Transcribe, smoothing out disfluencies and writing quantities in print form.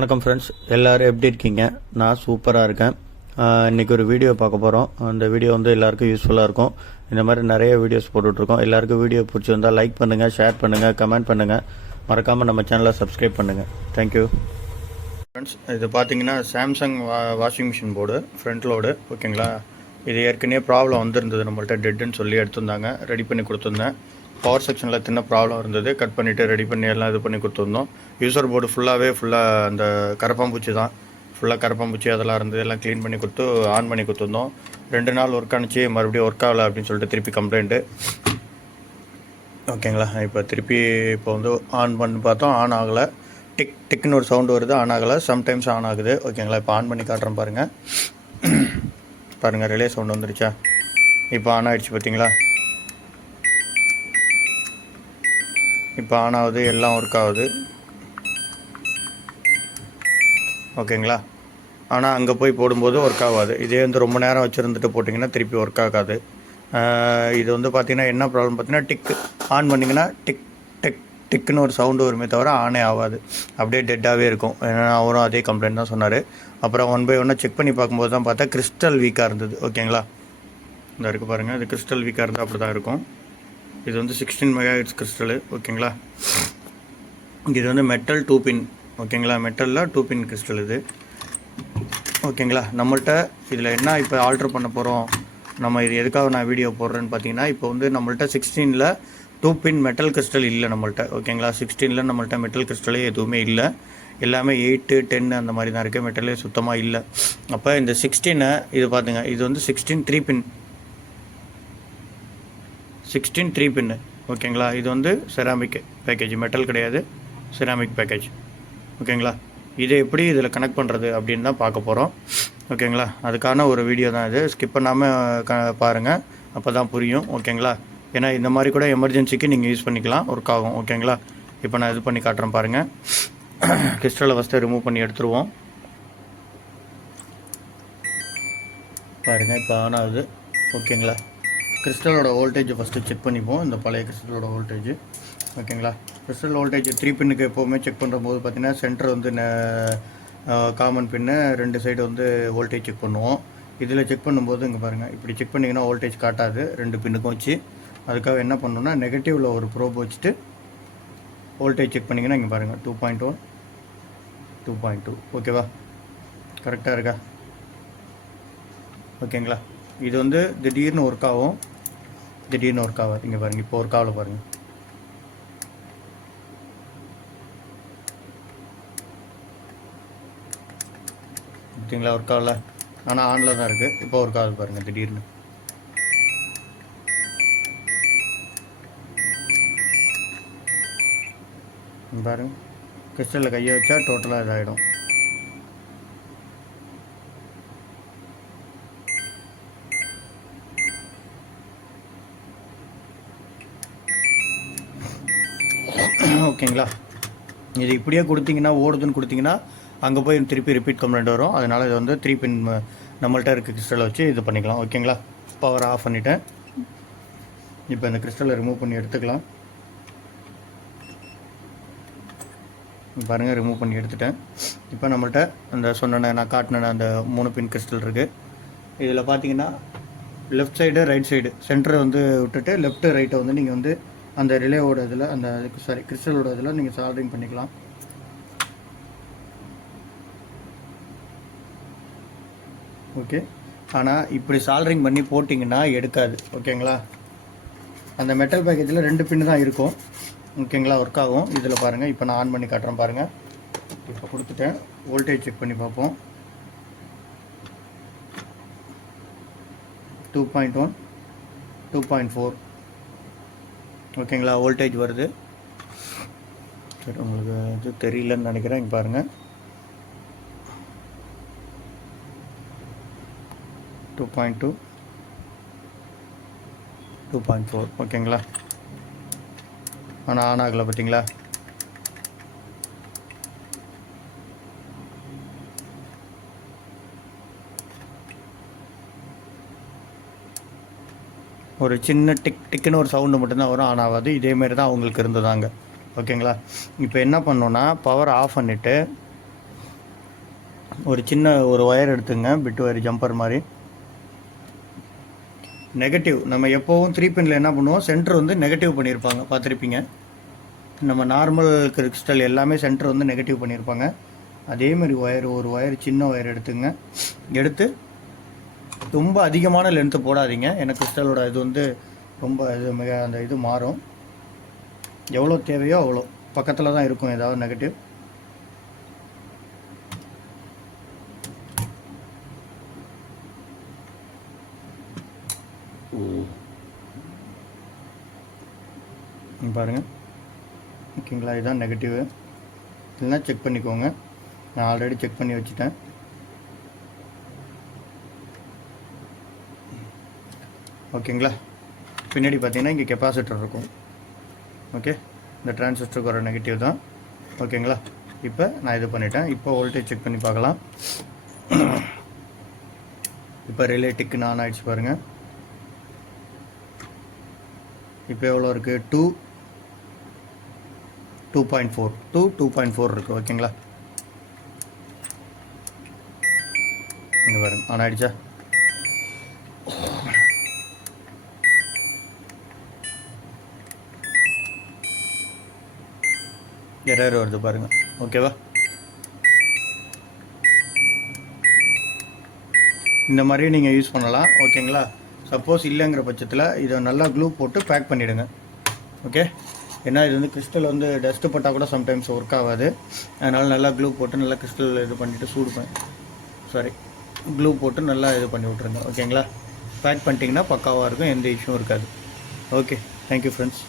வணக்கம் ஃப்ரெண்ட்ஸ், எல்லோரும் எப்படி இருக்கீங்க? நான் சூப்பராக இருக்கேன். இன்றைக்கி ஒரு வீடியோ பார்க்க போகிறோம். அந்த வீடியோ வந்து எல்லாருக்கும் யூஸ்ஃபுல்லாக இருக்கும். இந்த மாதிரி நிறைய வீடியோஸ் போட்டுட்ருக்கோம். எல்லாருக்கும் வீடியோ பிடிச்சிருந்தால் லைக் பண்ணுங்கள், ஷேர் பண்ணுங்கள், கமெண்ட் பண்ணுங்கள். மறக்காமல் நம்ம சேனலை சப்ஸ்கிரைப் பண்ணுங்கள். Thank you friends. இது பார்த்தீங்கன்னா Samsung washing machine board front load. ஓகேங்களா, இது ஏற்கனவே ப்ராப்ளம் வந்துருந்தது, நம்மள்ட்ட டெட்டுன்னு சொல்லி எடுத்திருந்தாங்க. ரெடி பண்ணி கொடுத்துருந்தேன். பவர் செக்ஷனில் சின்ன ப்ராப்ளம் இருந்தது. கட் பண்ணிவிட்டு ரெடி பண்ணி எல்லாம் இது பண்ணி கொடுத்துருந்தோம். யூசர் போர்டு ஃபுல்லாக அந்த கரப்பாம்பூச்சி தான், ஃபுல்லாக கரப்பாம்பூச்சி அதெல்லாம் இருந்தது. எல்லாம் க்ளீன் பண்ணி கொடுத்து ஆன் பண்ணி கொடுத்துருந்தோம். 2 நாள் ஒர்க் ஆனிச்சு, மறுபடியும் ஒர்க் ஆகலை அப்படின்னு சொல்லிட்டு திருப்பி கம்ப்ளைண்ட்டு. ஓகேங்களா, இப்போ வந்து ஆன் பண்ணி பார்த்தோம், ஆன் ஆகலை. டிக்னு ஒரு சவுண்டு வருது, ஆன் ஆகலை. சம்டைம்ஸ் ஆன் ஆகுது. ஓகேங்களா, இப்போ ஆன் பண்ணி காட்டுறேன் பாருங்கள். பாருங்கள், ரிலே சவுண்டு வந்துடுச்சா? இப்போ ஆன் ஆகிடுச்சு பார்த்தீங்களா? இப்போ ஆன் ஆகுது, எல்லாம் ஒர்க் ஆகுது. ஓகேங்களா, ஆனால் அங்கே போய் போடும்போது ஒர்க் ஆகாது. இதே வந்து ரொம்ப நேரம் வச்சுருந்துட்டு போட்டிங்கன்னா திருப்பி ஒர்க் ஆகாது. இது வந்து பார்த்திங்கன்னா என்ன ப்ராப்ளம் பார்த்தீங்கன்னா, டிக்கு ஆன் பண்ணிங்கன்னா டிக்குன்னு ஒரு சவுண்டு வருமே தவிர ஆனே ஆகாது. அப்படியே டெட்டாகவே இருக்கும். ஏன்னா அவரும் அதே கம்ப்ளைண்ட் தான் சொன்னார். அப்புறம் 1 by 1 செக் பண்ணி பார்க்கும்போது தான் பார்த்தா கிறிஸ்டல் வீக்காக இருந்தது. ஓகேங்களா, இந்த இருக்குது பாருங்கள், இது கிறிஸ்டல் வீக்காக இருந்தால் அப்படி தான் இருக்கும். இது வந்து 16 MHz கிறிஸ்டலு. ஓகேங்களா, இது வந்து மெட்டல் 2 பின். ஓகேங்களா, மெட்டலில் 2 பின் கிறிஸ்டல் இது. ஓகேங்களா, நம்மள்ட்ட இதில் என்ன இப்போ ஆல்ட்ரு பண்ண போகிறோம், நம்ம இது எதுக்காக நான் வீடியோ போடுறேன்னு பார்த்தீங்கன்னா, இப்போ வந்து நம்மள்ட்ட 16ல் 2 பின் மெட்டல் கிறிஸ்டல் இல்லை நம்மள்ட்ட. ஓகேங்களா, 16ல் நம்மள்ட்ட மெட்டல் கிறிஸ்டலே எதுவுமே இல்லை. எல்லாமே 8, 10 அந்த மாதிரி தான் இருக்குது. மெட்டலே சுத்தமாக இல்லை. அப்போ இந்த 16 இது பார்த்துங்க, இது வந்து 16 3 பின், 16 3 பின்னு. ஓகேங்களா, இது வந்து செராமிக் பேக்கேஜ், மெட்டல் கிடையாது, செராமிக் பேக்கேஜ். ஓகேங்களா, இதை எப்படி இதில் கனெக்ட் பண்ணுறது அப்படின்னு தான் பார்க்க போகிறோம். ஓகேங்களா, அதுக்கான ஒரு வீடியோ தான் இது. ஸ்கிப் பண்ணாமல் பாருங்கள், அப்போ தான் புரியும். ஓகேங்களா, ஏன்னா இந்த மாதிரி கூட எமர்ஜென்சிக்கு நீங்கள் யூஸ் பண்ணிக்கலாம், ஒர்க் ஆகும். ஓகேங்களா, இப்போ நான் இது பண்ணி காட்டுறேன் பாருங்கள். கிறிஸ்டலை ஃபஸ்ட்டு ரிமூவ் பண்ணி எடுத்துருவோம். பாருங்கள், இப்போ ஆன் ஆகுது. ஓகேங்களா, கிறிஸ்டலோட வோல்டேஜ் ஃபஸ்ட்டு செக் பண்ணிப்போம், இந்த பழைய கிறிஸ்டலோட வோல்டேஜ். ஓகேங்களா, கிறிஸ்டல் வோல்டேஜ் 3 பின்னுக்கு எப்போவுமே செக் பண்ணும்போது பார்த்திங்கன்னா, சென்டர் வந்து காமன் பின்னு 2 சைடு வந்து வோல்டேஜ் செக் பண்ணுவோம். இதில் செக் பண்ணும்போது இங்கே பாருங்கள், இப்படி செக் பண்ணிங்கன்னா வோல்டேஜ் காட்டாது 2 பின்னுக்கும் வச்சு. அதுக்காக என்ன பண்ணணும்னா, நெகட்டிவில் ஒரு ப்ரோப் வச்சுட்டு வோல்டேஜ் செக் பண்ணிங்கன்னா இங்கே பாருங்கள் 2.1 2.2. ஓகேவா, கரெக்டாக இருக்கா? ஓகேங்களா, இது வந்து திடீர்னு ஒர்க் ஆகும், திடீர்னு ஒர்க் ஆகாது. இங்கே பாருங்கள், இப்போ ஒர்க் ஆகலை பாருங்கள். பார்த்தீங்களா, ஒர்க் ஆகலை. ஆனால் ஆனில் தான் இருக்குது. இப்போ ஒர்க் ஆகுது பாருங்கள் திடீர்னு. பாருங்கள், கிறிஸ்டலில் கையை வச்சா டோட்டலாக இதாகிடும். ஓகேங்களா, இது இப்படியே கொடுத்தீங்கன்னா, ஓடுதுன்னு கொடுத்தீங்கன்னா அங்கே போய் திருப்பி ரிப்பீட் கம்ப்ளைண்ட் வரும். அதனால் இது வந்து 3 பின் நம்மள்ட்ட இருக்க கிறிஸ்டலை வச்சு இது பண்ணிக்கலாம். ஓகேங்களா, பவர் ஆஃப் பண்ணிவிட்டேன். இப்போ இந்த கிறிஸ்டலை ரிமூவ் பண்ணி எடுத்துக்கலாம். பாருங்கள், ரிமூவ் பண்ணி எடுத்துட்டேன். இப்போ நம்மள்ட்ட அந்த நான் காட்டின அந்த 3 பின் கிறிஸ்டல் இருக்குது. இதில் பார்த்தீங்கன்னா லெஃப்ட் சைடு ரைட் சைடு சென்டரை வந்து விட்டுட்டு லெஃப்ட்டு ரைட்டை வந்து நீங்கள் வந்து அந்த ரிலேவோட இதில் அந்த கிறிஸ்டலோட இதில் நீங்கள் சால்டரிங் பண்ணிக்கலாம். ஓகே, ஆனால் இப்படி சால்டரிங் பண்ணி போட்டிங்கன்னா எடுக்காது. ஓகேங்களா, அந்த மெட்டல் பேக்கேஜில் 2 பின்னு தான் இருக்கும். ஓகேங்களா, ஒர்க் ஆகும். இதில் பாருங்கள், இப்போ நான் ஆன் பண்ணி காட்டுறேன் பாருங்கள். இப்போ கொடுத்துட்டேன், வோல்டேஜ் செக் பண்ணி பார்ப்போம். 2.1 2.4. ஓகேங்களா, வோல்டேஜ் வருது. சரி, உங்களுக்கு இது தெரியலன்னு நினைக்கிறேன். இங்கே பாருங்கள், 2.2 2.4. ஓகேங்களா, ஆனால் ஆன் ஆகலை பார்த்தீங்களா? ஒரு சின்ன டிக்குன்னு ஒரு சவுண்டு மட்டும்தான் வரும், ஆன் ஆகாது. இதேமாரி தான் அவங்களுக்கு இருந்ததாங்க. ஓகேங்களா, இப்போ என்ன பண்ணோன்னா பவர் ஆஃப் பண்ணிவிட்டு ஒரு சின்ன ஒரு ஒயர் எடுத்துங்க, பிட் ஒயர் ஜம்பர் மாதிரி. நெகட்டிவ் நம்ம எப்போவும் 3 பின்னில் என்ன பண்ணுவோம், சென்டர் வந்து நெகட்டிவ் பண்ணியிருப்பாங்க, பார்த்துருப்பீங்க. நம்ம நார்மல் கிறிஸ்டல் எல்லாமே சென்டர் வந்து நெகட்டிவ் பண்ணியிருப்பாங்க. அதேமாதிரி ஒரு ஒயர் சின்ன ஒயர் எடுத்துங்க. எடுத்து ரொம்ப அதிகமான லென்த்து போடாதீங்க, ஏன்னா கிறிஸ்டலோட இது வந்து ரொம்ப இது மிக அந்த இது மாறும். எவ்வளோ தேவையோ அவ்வளோ பக்கத்தில் தான் இருக்கும் ஏதாவது நெகட்டிவ். பாருங்கள், ஓகேங்களா? இதுதான் நெகட்டிவ். இல்லைன்னா செக் பண்ணிக்கோங்க, நான் ஆல்ரெடி செக் பண்ணி வச்சுட்டேன். ஓகேங்களா? பின்னாடி பார்த்தீங்கன்னா இங்கே கெப்பாசிட்டர் இருக்கும். ஓகே, இந்த டிரான்சிஸ்டருக்கு வர நெகட்டிவ் தான். ஓகேங்களா? இப்போ நான் இது பண்ணிட்டேன். இப்போ வோல்டேஜ் செக் பண்ணி பார்க்கலாம். இப்போ ரிலே டிக்குன்னு ஆன் ஆகிடுச்சு பாருங்கள். இப்போ எவ்வளோ இருக்குது? 2.4 2.4 இருக்குது. ஓகேங்களா? இங்கே பாருங்க, ஆன் ஆகிடுச்சா? எரர் வருது பாருங்கள். ஓகேவா? இந்த மாதிரி நீங்கள் யூஸ் பண்ணலாம். ஓகேங்களா? சப்போஸ் இல்லைங்கிற பட்சத்தில் இதை நல்லா க்ளூ போட்டு பேக் பண்ணிவிடுங்க. ஓகே, ஏன்னா இது வந்து கிறிஸ்டல் வந்து டஸ்ட்டு பட்டால் கூட சம்டைம்ஸ் ஒர்க் ஆகாது. அதனால் நல்லா க்ளூ போட்டு நல்லா கிறிஸ்டல் இது பண்ணிவிட்டு க்ளூ போட்டு நல்லா இது பண்ணி விட்ருங்க. ஓகேங்களா? பேக் பண்ணிட்டீங்கன்னா பக்காவாக இருக்கும், எந்த இஷ்யூவும் இருக்காது. Okay, thank you friends.